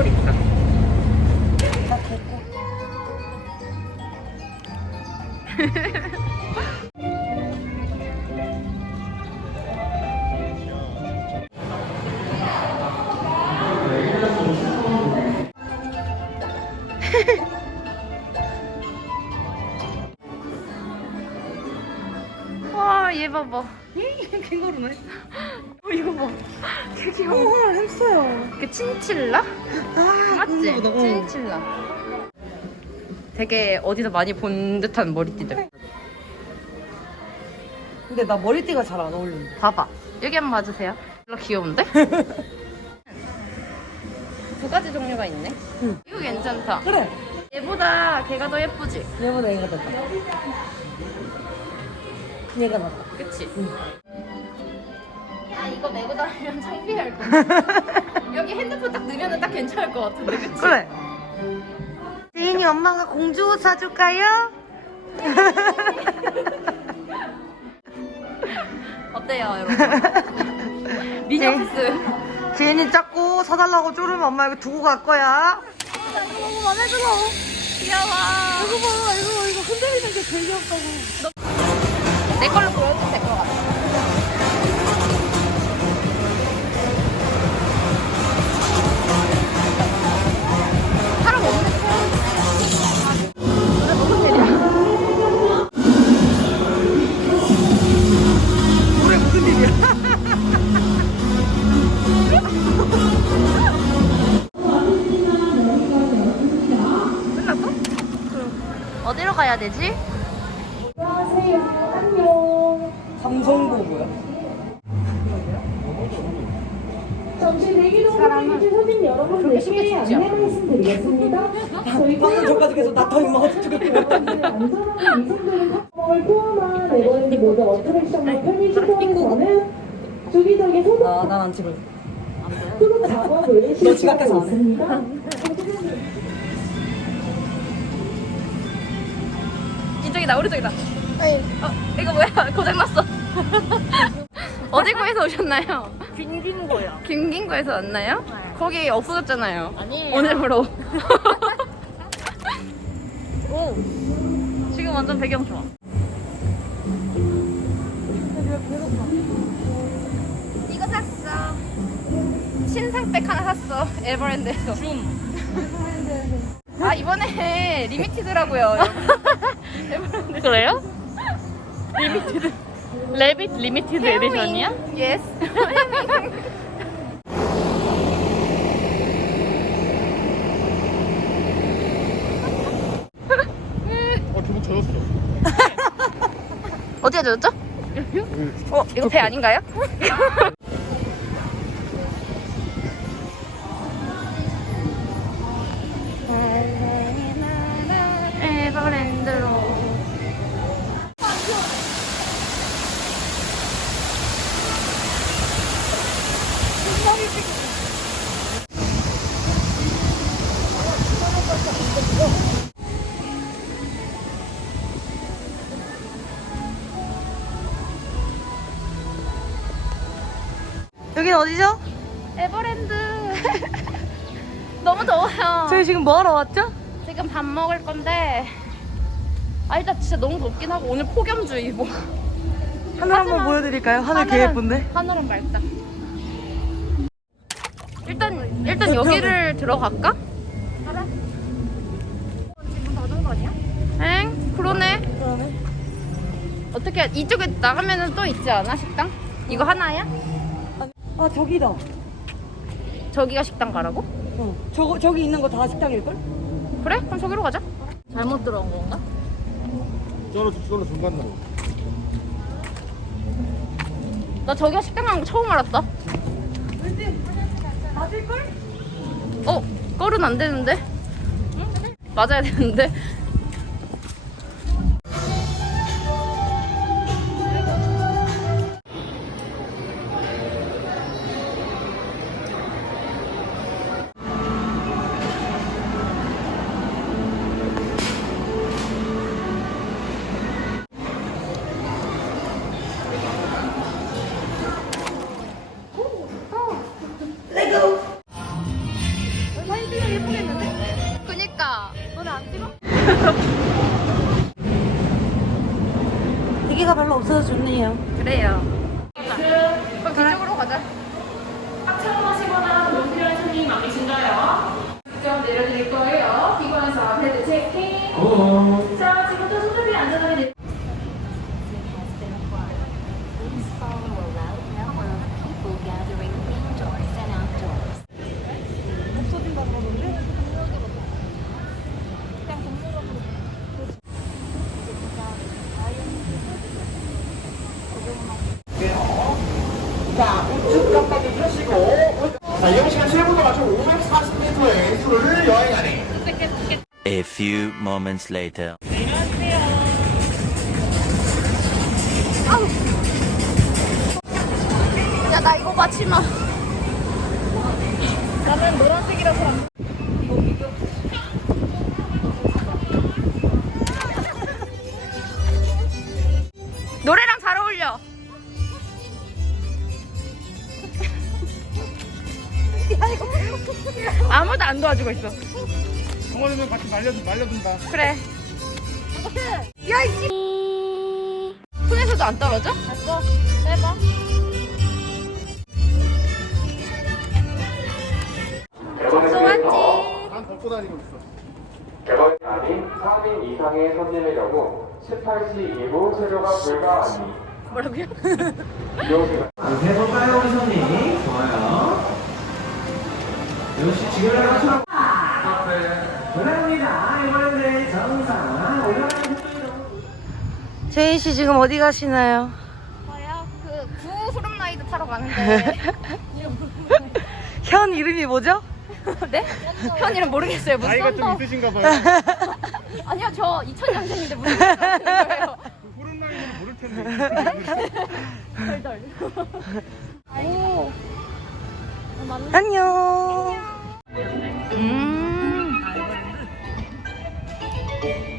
털 있다. 와, 얘 봐봐. 캥거루네. 어, 이거 봐. 되게 어, 귀여워. 헐, 햄스터요. 그 친칠라? 아, 맞지? 그런가 보다. 어. 친칠라. 되게 어디서 많이 본 듯한 머리띠들. 근데 나 머리띠가 잘 안 어울린다. 봐봐. 여기 한번 봐주세요. 별로 귀여운데? 두 가지 종류가 있네. 응. 이거 괜찮다. 그래. 얘보다 걔가 더 예쁘지? 얘보다 얘가 낫다. 얘가 낫다. 그치? 응. 야 이거 메고 다니면 창피할 거 여기 핸드폰 딱 넣으면 딱 괜찮을 것 같은데 그치? 그래. 지인이 엄마가 공주 옷 사줄까요? 어때요 여러분? 미니 피스 지인이 자꾸 사달라고 쪼르면 엄마 이거 두고 갈 거야. 너무 마음에 들어 귀여워 이거 봐, 이거, 이거 흔들리는 게 제일 귀엽다고. 내 걸로 보여도 될것 같아 잠시 대기로 사람은 사진 여러분들께 안내 말씀드리겠습니다. 저희 방금 전까지 계속 나타 임마 어떻게 안전하게 이송되는 탑을 포함한 에버랜드 모든 어트랙션과 편의 시설에서는 주기적인 소독, 아, 난안 찍을. 소독 작업을 너 지각해서 실시하고 안 해. 있습니다. 이쪽이다 오른쪽이다 어 이거 뭐야 고장났어 어디 구에서 오셨나요? 빈빈고요. 김긴구에서 왔나요? 거기 없어졌잖아요 아니에요. 오늘부로 오. 지금 완전 배경 좋아. 이거 샀어 신상백 하나 샀어 에버랜드에서 줌. 아 이번에 리미티드라고요 그래요? 리미티드. 레빗 리미티드 에디션이야? 예스 어, 기분 젖었어. 어디가 젖었죠? 어 이거 배 아닌가요? 여긴 어디죠? 에버랜드 너무 더워요 저희 지금 뭐 하러 왔죠? 지금 밥 먹을 건데 아 일단 진짜 너무 덥긴 하고 오늘 폭염주의보 하늘 한번 하지만 보여드릴까요? 하늘 개 예쁜데? 하늘은 맑다 일단 일단 여기를 들어갈까? 그래 지금 닫은 거 아니야? 엥? 그러네 그러네. 어떻게 이쪽에 나가면은 또 있지 않아 식당? 이거 하나야? 아 저기다. 저기가 식당 가라고? 어. 저거 저기 있는 거 다 식당일 걸? 그래? 그럼 저기로 가자 잘못 들어온 건가? 저로 저로 중간으로. 나 저기가 식당 가는 거 처음 알았다 왠지 맞을 걸? 어? 걸은 안 되는데? 맞아야 되는데? 그래요 그럼 뒤쪽으로 가자 하시거나 도움 필요한 손님 안 계신가요? 직접 내려드릴 거예요. 비관에서 헤드 체킹. 자, 지금부터 손잡이 안전하게 내- 자, 우측 깜빡이 펴시고. 자, 이용 시간 7분도 맞춰 540m의 수를 여행하네. A few moments later. 야 나 이거 봐 치마. 나는 노란색이라서 안. 노래랑 잘 어울려. 아무도 안 도와주고 있어. 동원이면 같이 말려, 말려준다. 그래. 야, 이씨. 손에서도 안 떨어져? 됐어. 빼봐. 난 벗고 다니고 있어. 개발이 아닌 4인 이상의 손님의 경우 18시 이후 체류가 불가하니 뭐라고요? 이용시간 해볼까요, 우리 손님? 좋아요. 역시 지금 해처럼 올라갑니다. 이번에 정상 올라가는 제인 씨 지금 어디 가시나요? 저요? 그 구후름라이드 타러 가는데. 현 이름이 뭐죠? 네? 현 이름 모르겠어요. 무슨 나이가 좀 언더? 있으신가 봐요. 아니요, 저 2000년생인데 무슨 하시는 거예요? 푸른 라인은 모를 텐데. 덜덜. 오. 안녕. Thank you.